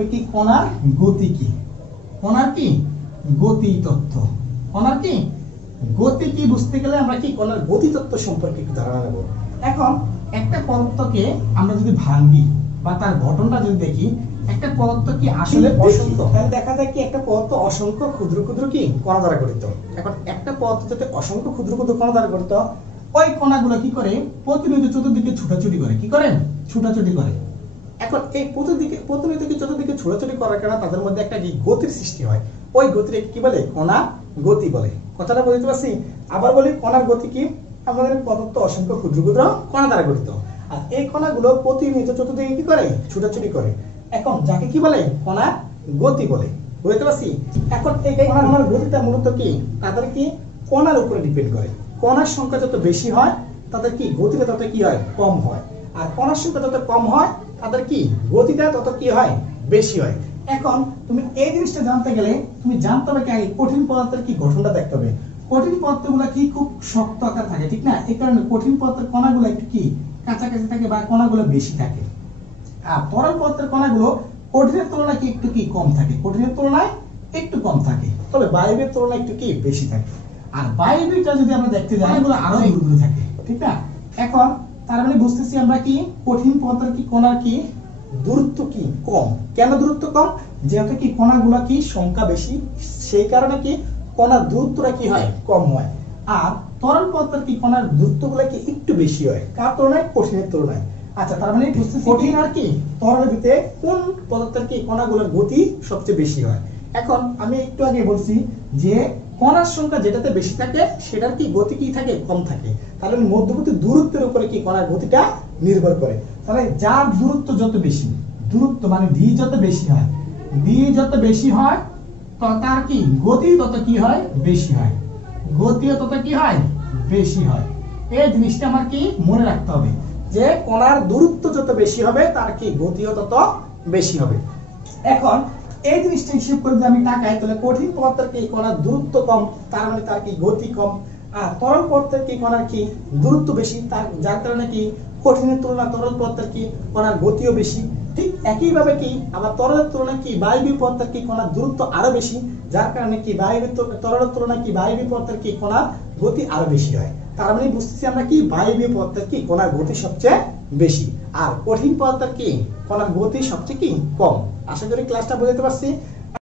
কি কণার গতি কি, কণার কি গতি তত্ত্ব, কণার কি গতি কি বুঝতে গেলে আমরা কি কণার গতি তত্ত্ব সম্পর্কে একটু ধারণা নেব। এখন একটা পদার্থকে আমরা যদি ভাঙি বা তার গঠনটা যদি দেখি, একটা পদার্থ কি আসলে অসংখ্য, তাহলে দেখা যায় কি একটা পদার্থ অসংখ্য ক্ষুদ্র ক্ষুদ্র কি কণা দ্বারা গঠিত। এখন একটা পদার্থ যাতে অসংখ্য ক্ষুদ্র ক্ষুদ্র কণা দ্বারা গঠিত, ওই কণাগুলো কি করে প্রতিনিয়ত চতুর্দিকে ছুটাছুটি করে, কি করেন ছুটাছুটি করে। এখন এই প্রতিনিয়ত চতুর্দিকে ছুটাছুটি করার কারণে তাদের মধ্যে একটা কি গতির সৃষ্টি হয়, ওই গতিকে কি বলে কণার গতি বলে। কথাটা বুঝতে পারছি? আবার বলি কণার গতি কি, আমাদের পদার্থ অসংখ্য ক্ষুদ্র ক্ষুদ্র কণা দ্বারা গঠিত, আর এই কণাগুলো প্রতিনিয়ত চতুর্দিকে কি করে ছুটাছুটি করে। এখন যাকে কি বলে কণার গতি বলে, বুঝতে পারছি? এখন এই কণার গতিটা মূলত কি তাদের কি কণার উপরে ডিপেন্ড করে। কণার সংখ্যা যত বেশি হয় তাদের কি গতিটা তত কি হয় কম হয়, আর কণার সংখ্যা যত কম হয় তাদের কি গতিটা তত কি হয় বেশি হয়। এখন তুমি এই জিনিসটা জানতে গেলে তুমি জানতে হবে কি কঠিন পদার্থের কি গঠনটা দেখতে হবে। কঠিন পদার্থগুলো কি খুব শক্ত আকার থাকে, ঠিক না? এই কারণে কঠিন পদার্থের কণাগুলো একটু কি কাছাকাছি থাকে বা কণাগুলো বেশি থাকে, আর তরল পদার্থের কণাগুলো কঠিনের তুলনায় কি একটু কি কম থাকে, কঠিনের তুলনায় একটু কম থাকে, তবে বায়বীয় তুলনায় একটু কি বেশি থাকে। আর বায়বীয়টা যদি আমরা দেখতে যাই এগুলো আরো দূরে দূরে থাকে, ঠিক না? এখন তার মানে বুঝতেছি আমরা কি কঠিন পদার্থের কি কণার কি দূরত্ব কি কম। কেন দূরত্ব কম? যেহেতু কি কণাগুলো কি সংখ্যা বেশি, সেই কারণে কি কণার দূরত্বটা কি হয় কম হয়। আর তরল পদার্থের কি কণার দূরত্বগুলো কি একটু বেশি হয়, কার তুলনায় কঠিনের তুলনায়। আচ্ছা, তার মানে বুঝতেছি কঠিন আর কি তরলের ভিতরে কোন পদার্থের কি কণাগুলোর গতি সবচেয়ে বেশি হয়। এখন আমি একটু আগে বলছি যে কণার সংখ্যা যেটাতে বেশি থাকে সেটার কি গতি কি থাকে কম থাকে, তাহলে মধ্যবর্তী দূরত্বের উপরে কি কণার গতিটা নির্ভর করে। তাহলে যার দূরত্ব যত বেশি, দূরত্ব মানে d যত বেশি হয়, d যত বেশি হয় তো তার কি গতি তত কি হয় বেশি হয়, গতিও তত কি হয় বেশি হয়। এই জিনিসটা আমার কি মনে রাখতে হবে যে কণার দূরত্ব যত বেশি হবে তার কি গতিও তত বেশি হবে। এখন এই জিনিসটা হিসাব করে যদি আমি তাকাই তাহলে কঠিন পদার্থের কি কণার দূরত্ব কম, তার মানে তার কি গতি কম, আর তরল পদার্থের কি কণার কি দূরত্ব বেশি, তার যার কারণে কি কঠিনের তুলনায় তরল পদার্থের কি কণার গতিও বেশি। ঠিক একই ভাবে কি আবার তরলের তুলনায় কি বায়বীয় পদার্থের কি কণার দূরত্ব আরো বেশি, যার কারণে কি তরলের তুলনায় কি বায়বীয় পদার্থের কি কণার গতি আরো বেশি হয়। তার মানে বুঝতেছি আমরা কি বায়বীয় পদার্থের কি কণার গতি সবচেয়ে বেশি, আর কঠিন পদার্থের কি কণার গতি সবচেয়ে কি কম। আশা করি ক্লাসটা বুঝতে পারছি।